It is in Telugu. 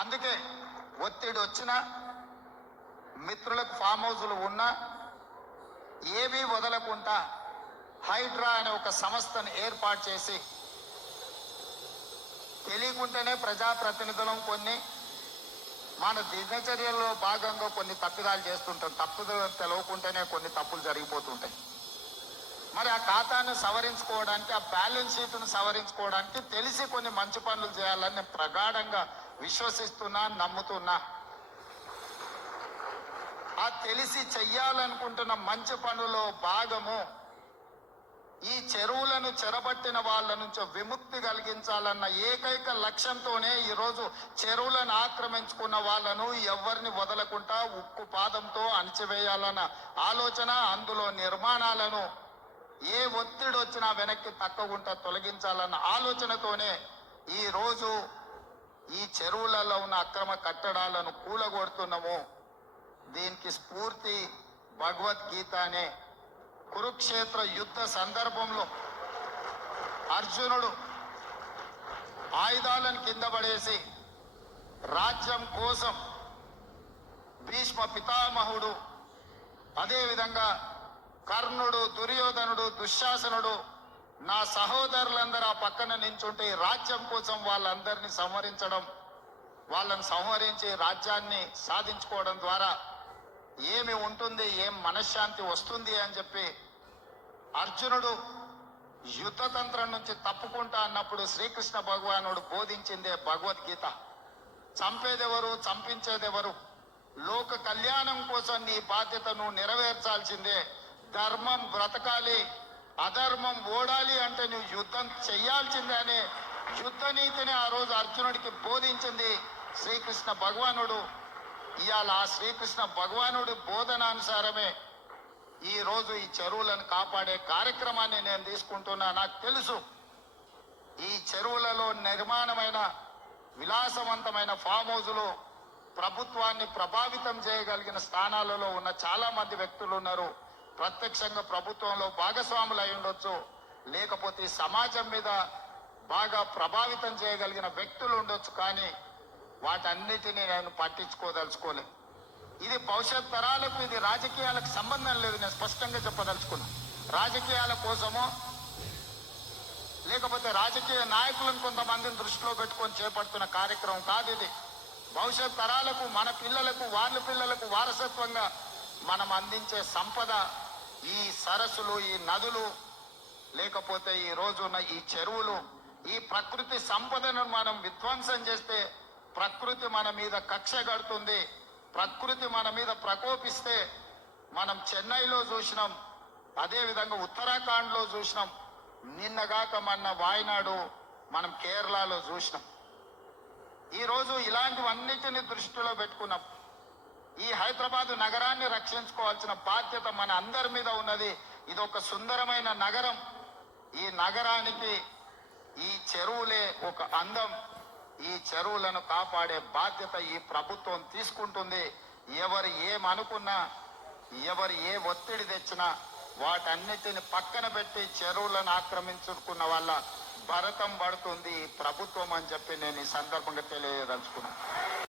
అందుకే ఒత్తిడి వచ్చినా, మిత్రులకు ఫామ్ హౌజులు ఉన్నా ఏవీ వదలకుండా హైడ్రా అనే ఒక సంస్థను ఏర్పాటు చేసి తెలియకుండానే ప్రజాప్రతినిధులం కొన్ని మన దినచర్యల్లో భాగంగా కొన్ని తప్పిదాలు చేస్తుంటాం. తెలవకుండానే కొన్ని తప్పులు జరిగిపోతుంటాయి. మరి ఆ ఖాతాను సవరించుకోవడానికి, ఆ బ్యాలెన్స్ షీట్ను సవరించుకోవడానికి తెలిసి కొన్ని మంచి పనులు చేయాలని నేను ప్రగాఢంగా విశ్వసిస్తున్నా, నమ్ముతున్నా. ఆ తెలిసి చెయ్యాలనుకుంటున్న మంచి పనులో భాగము ఈ చెరువులను చెరబట్టిన వాళ్ళ నుంచి విముక్తి కలిగించాలన్న ఏకైక లక్ష్యంతోనే ఈరోజు చెరువులను ఆక్రమించుకున్న వాళ్ళను ఎవరిని వదలకుండా ఉక్కు పాదంతో అణచివేయాలన్న ఆలోచన, అందులో నిర్మాణాలను ఏ ఒత్తిడి వచ్చినా వెనక్కి తక్కకుండా తొలగించాలన్న ఆలోచనతోనే ఈరోజు ఈ చెరువులలో ఉన్న అక్రమ కట్టడాలను కూలగొడుతున్నాము. దీనికి స్ఫూర్తి భగవద్గీత అనే కురుక్షేత్ర యుద్ధ సందర్భంలో అర్జునుడు ఆయుధాలను కింద పడేసి రాజ్యం కోసం భీష్మ పితామహుడు, అదేవిధంగా కర్ణుడు, దుర్యోధనుడు, దుశ్శాసనుడు, నా సహోదరులందరూ ఆ పక్కన నించుంటే రాజ్యం కోసం వాళ్ళందరినీ సంహరించడం, వాళ్ళని సంహరించి రాజ్యాన్ని సాధించుకోవడం ద్వారా ఏమి ఉంటుంది, ఏం మనశ్శాంతి వస్తుంది అని చెప్పి అర్జునుడు యుద్ధతంత్రం నుంచి తప్పుకుంటా అన్నప్పుడు శ్రీకృష్ణ భగవానుడు బోధించిందే భగవద్గీత. చంపేదెవరు, చంపించేదెవరు? లోక కళ్యాణం కోసం నీ బాధ్యతను నెరవేర్చాల్సిందే. ధర్మం బ్రతకాలి, అధర్మం ఓడాలి అంటే నువ్వు యుద్ధం చెయ్యాల్సిందే అనే యుద్ధ నీతిని ఆ రోజు అర్జునుడికి బోధించింది శ్రీకృష్ణ భగవానుడు. ఇవాళ ఆ శ్రీకృష్ణ భగవానుడి బోధనానుసారమే ఈరోజు ఈ చెరువులను కాపాడే కార్యక్రమాన్ని నేను తీసుకుంటున్నా. నాకు తెలుసు ఈ చెరువులలో నిర్మాణమైన విలాసవంతమైన ఫామ్ హౌజులు ప్రభుత్వాన్ని ప్రభావితం చేయగలిగిన స్థానాలలో ఉన్న చాలా మంది వ్యక్తులు ఉన్నారు. ప్రత్యక్షంగా ప్రభుత్వంలో భాగస్వాములు అయి ఉండొచ్చు, లేకపోతే సమాజం మీద బాగా ప్రభావితం చేయగలిగిన వ్యక్తులు ఉండొచ్చు. కానీ వాటన్నిటినీ నేను పట్టించుకోదలుచుకోలేదు. ఇది భవిష్యత్ తరాలకు, ఇది రాజకీయాలకు సంబంధం లేదు. నేను స్పష్టంగా చెప్పదలుచుకున్నా. రాజకీయాల కోసమో లేకపోతే రాజకీయ నాయకులను కొంతమందిని దృష్టిలో పెట్టుకొని చేపడుతున్న కార్యక్రమం కాదు ఇది. భవిష్యత్ తరాలకు, మన పిల్లలకు, వాళ్ళ పిల్లలకు వారసత్వంగా మనం అందించే సంపద ఈ సరస్సులు, ఈ నదులు, లేకపోతే ఈ రోజున్న ఈ చెరువులు. ఈ ప్రకృతి సంపదను మనం విధ్వంసం చేస్తే ప్రకృతి మన మీద కక్ష కడుతుంది. ప్రకృతి మన మీద ప్రకోపిస్తే మనం చెన్నైలో చూసినాం, అదేవిధంగా ఉత్తరాఖండ్లో చూసినాం, నిన్నగాక మొన్న వాయనాడు, మనం కేరళలో చూసినాం. ఈరోజు ఇలాంటివన్నిటిని దృష్టిలో పెట్టుకున్నాం. ఈ హైదరాబాదు నగరాన్ని రక్షించుకోవాల్సిన బాధ్యత మన అందరి మీద ఉన్నది. ఇది ఒక సుందరమైన నగరం. ఈ నగరానికి ఈ చెరువులే ఒక అందం. ఈ చెరువులను కాపాడే బాధ్యత ఈ ప్రభుత్వం తీసుకుంటుంది. ఎవరు ఏమనుకున్నా, ఎవరు ఏ ఒత్తిడి తెచ్చినా వాటన్నిటిని పక్కన పెట్టి చెరువులను ఆక్రమించుకున్న వాళ్ళ భరతం పడుతుంది ప్రభుత్వం అని చెప్పి నేను ఈ సందర్భంగా తెలియదలుచుకున్నాను.